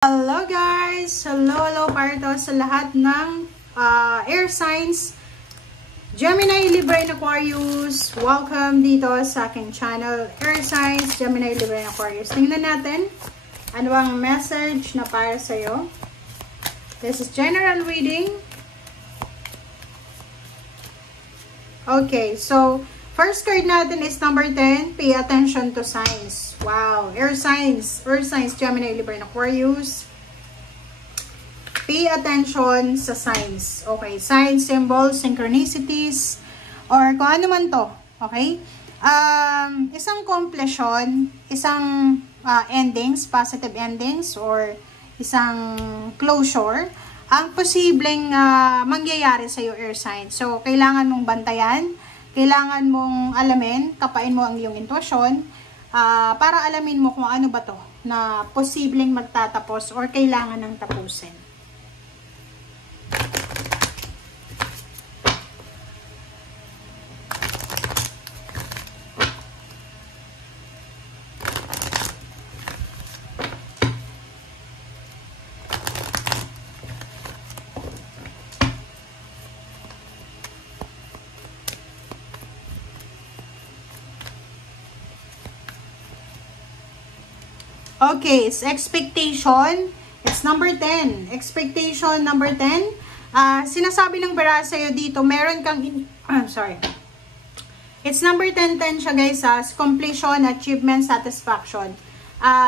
Hello guys! Hello para to sa lahat ng air signs, Gemini, Libra, and Aquarius. Welcome dito sa aking channel, Air Signs, Gemini, Libra, and Aquarius. Tingnan natin ano ang message na para sa'yo. This is general reading. Okay, so first card natin is number 10. Pay attention to signs. Wow, air signs, Gemini, Libra, and Aquarius. Pay attention sa signs. Okay, signs, symbols, synchronicities, or kung ano man to. Okay? Isang completion, isang endings, positive endings, or isang closure, ang posibleng mangyayari sa iyo, air signs. So, kailangan mong bantayan, kailangan mong alamin, kapain mo ang iyong intuition, para alamin mo kung ano ba to na posibleng magtatapos or kailangan ng tapusin. Okay, it's expectation. It's number 10. Expectation number 10. Sinasabi ng bara sa'yo dito, meron kang It's number 10 siya guys, completion, achievement, satisfaction.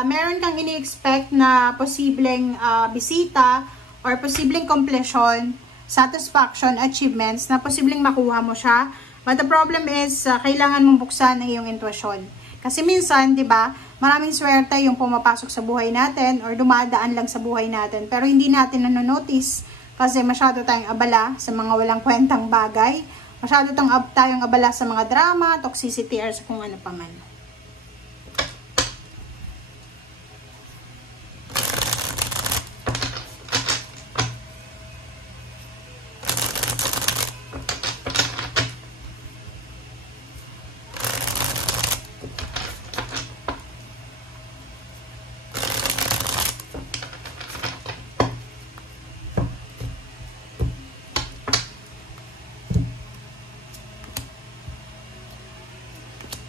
Meron kang ini-expect na posibleng bisita or posibleng completion, satisfaction, achievements na posibleng makuha mo siya. But the problem is, kailangan mong buksan ang iyong intuition. Kasi minsan, 'di ba, maraming swerte yung pumapasok sa buhay natin or dumadaan lang sa buhay natin, pero hindi natin nanonotice kasi masyado tayong abala sa mga walang kwentang bagay. Masyado tayong abala sa mga drama, toxicity, or sa kung ano pa man.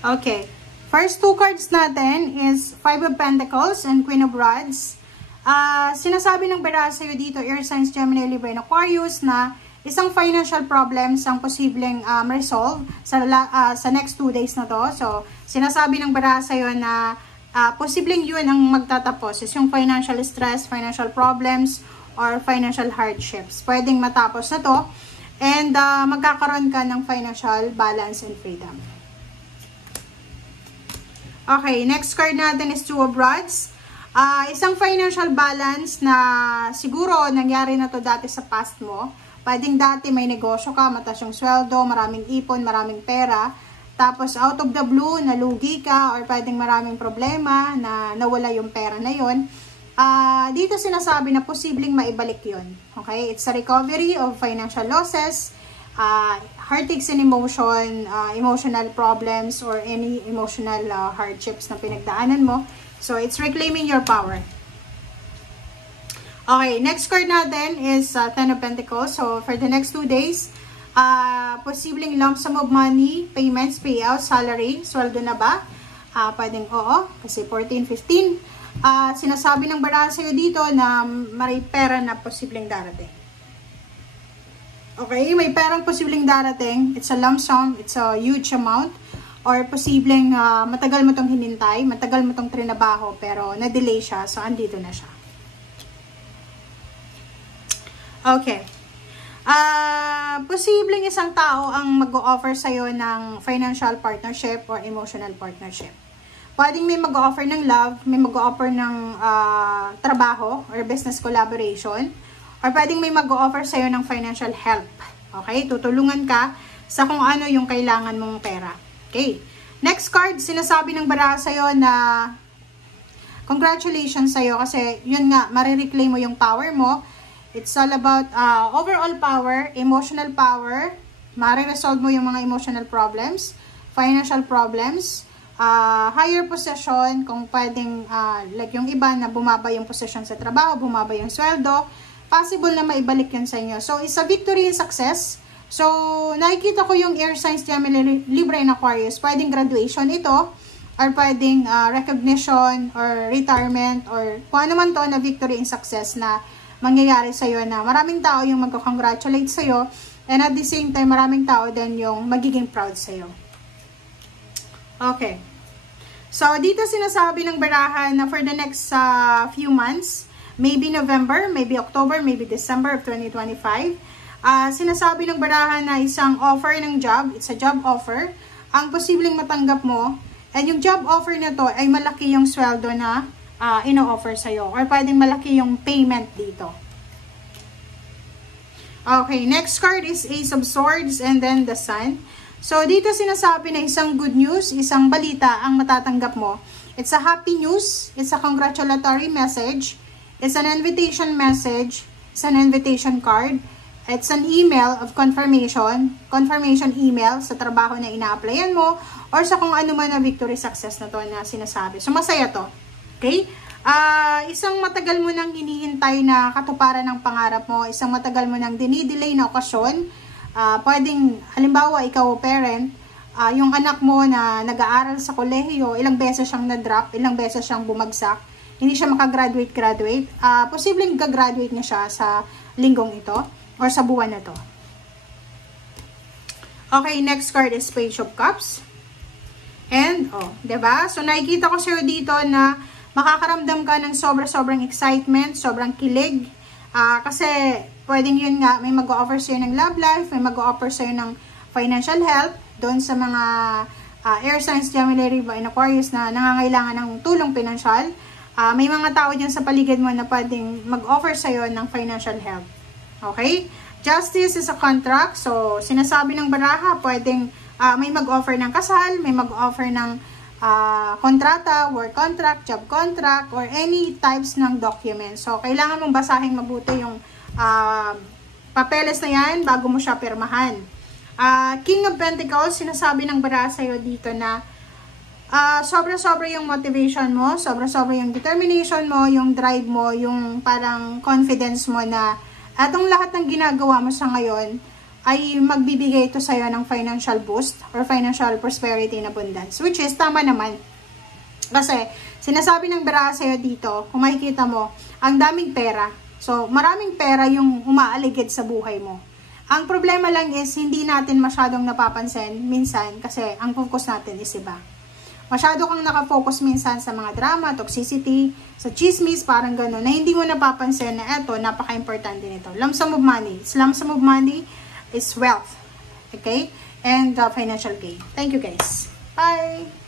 Okay, first two cards natin is Five of Pentacles and Queen of Rods. Sinasabi ng bara sa'yo dito, air signs, Gemini, Libra, and Aquarius, na isang financial problems ang posibleng resolve sa next 2 days na to. So, sinasabi ng bara sa'yo na posibleng yun ang magtatapos, is yung financial stress, financial problems, or financial hardships. Pwedeng matapos na to, and magkakaroon ka ng financial balance and freedom. Okay, next card natin is Two of Rods. Isang financial balance na siguro nangyari na to dati sa past mo. Pwedeng dati may negosyo ka, mataas yung sweldo, maraming ipon, maraming pera. Tapos out of the blue, nalugi ka, or pwedeng maraming problema na nawala yung pera na yon. Dito sinasabi na posibleng maibalik yon. Okay, it's a recovery of financial losses, heartaches and emotional problems, or any emotional hardships na pinagdaanan mo. So, it's reclaiming your power. Okay, next card natin is Ten of Pentacles. So, for the next 2 days, posibleng lump sum of money, payments, payouts, salary, sweldo na ba? Pwedeng oo, kasi 14, 15. Sinasabi ng bara sa'yo dito na may pera na posibleng darating. Okay, may perang posibleng darating. It's a lump sum, it's a huge amount. Or posibleng matagal mo itong hinintay, matagal mo itong trinabaho, pero na-delay siya, so andito na siya. Okay. Posibleng isang tao ang mag-o-offer sa'yo ng financial partnership or emotional partnership. Pwedeng may mag-o-offer ng love, may mag-o-offer ng trabaho or business collaboration. Or pwedeng may mag-o-offer sa'yo ng financial help. Okay? Tutulungan ka sa kung ano yung kailangan mong pera. Okay. Next card, sinasabi ng bara sa'yo na congratulations sa'yo kasi yun nga, marireclaim mo yung power mo. It's all about overall power, emotional power. Mariresolve mo yung mga emotional problems, financial problems, higher position, kung pwedeng, like yung iba na bumaba yung position sa trabaho, bumaba yung sweldo, possible na maibalik yun sa inyo. So, it's a victory and success. So, nakikita ko yung air signs, Gemini, Libra, and Aquarius. Pwedeng graduation ito, or pwedeng recognition, or retirement, or kung ano man to na victory and success na mangyayari sa'yo, na maraming tao yung magkakongratulate sa'yo, and at the same time, maraming tao din yung magiging proud sa'yo. Okay. So, dito sinasabi ng barahan na for the next few months, maybe November, maybe October, maybe December of 2025, sinasabi ng barahan na isang offer ng job, it's a job offer, ang posibleng matanggap mo, and yung job offer na to ay malaki yung sweldo na ino-offer sa'yo, or pwedeng malaki yung payment dito. Okay, next card is Ace of Swords and then the Sun. So, dito sinasabi na isang good news, isang balita ang matatanggap mo. It's a happy news, it's a congratulatory message, it's an invitation message, it's an invitation card, it's an email of confirmation email sa trabaho na ina-applyan mo, or sa kung ano man na victory success na to na sinasabi. So, masaya to. Okay? Isang matagal mo nang hinihintay na katuparan ng pangarap mo, isang matagal mo nang dinidelay na okasyon. Pwedeng, halimbawa, ikaw o parent, yung anak mo na nag-aaral sa kolehiyo, ilang beses siyang na-drop, ilang beses siyang bumagsak, hindi siya makagraduate. Posibleng gagraduate niya siya sa linggong ito, or sa buwan na to. Okay, next card is Page of Cups. And, diba? So, nakikita ko sa'yo dito na makakaramdam ka ng sobrang excitement, sobrang kilig. Kasi, pwedeng yun nga, may mag-o-offer sa'yo ng love life, may mag-o-offer sa'yo ng financial help, doon sa mga air signs, Gemini, Libra, and Aquarius na nangangailangan ng tulong pinansyal. May mga tao dyan sa paligid mo na pwedeng mag-offer sa'yo ng financial help. Okay? Justice is a contract. So, sinasabi ng baraha, pwedeng may mag-offer ng kasal, may mag-offer ng kontrata, work contract, job contract, or any types ng documents. So, kailangan mong basahin mabuti yung papeles na yan bago mo siya pirmahan. King of Pentacles, sinasabi ng baraha sa'yo dito na sobra-sobra yung motivation mo, sobra-sobra yung determination mo, yung drive mo, yung parang confidence mo na atong lahat ng ginagawa mo sa ngayon ay magbibigay ito sa'yo ng financial boost or financial prosperity and abundance. Which is, tama naman. Kasi, sinasabi ng baraha sa'yo dito, kung makikita mo, ang daming pera. So, maraming pera yung umaaligid sa buhay mo. Ang problema lang is, hindi natin masyadong napapansin minsan kasi ang focus natin is iba. Masyado kang nakafocus minsan sa mga drama, toxicity, sa chismis, parang gano'n, na hindi mo napapansin na eto, napaka-importante nito. Lump sum of money. Lump sum of money is wealth. Okay? And financial gain. Thank you guys. Bye!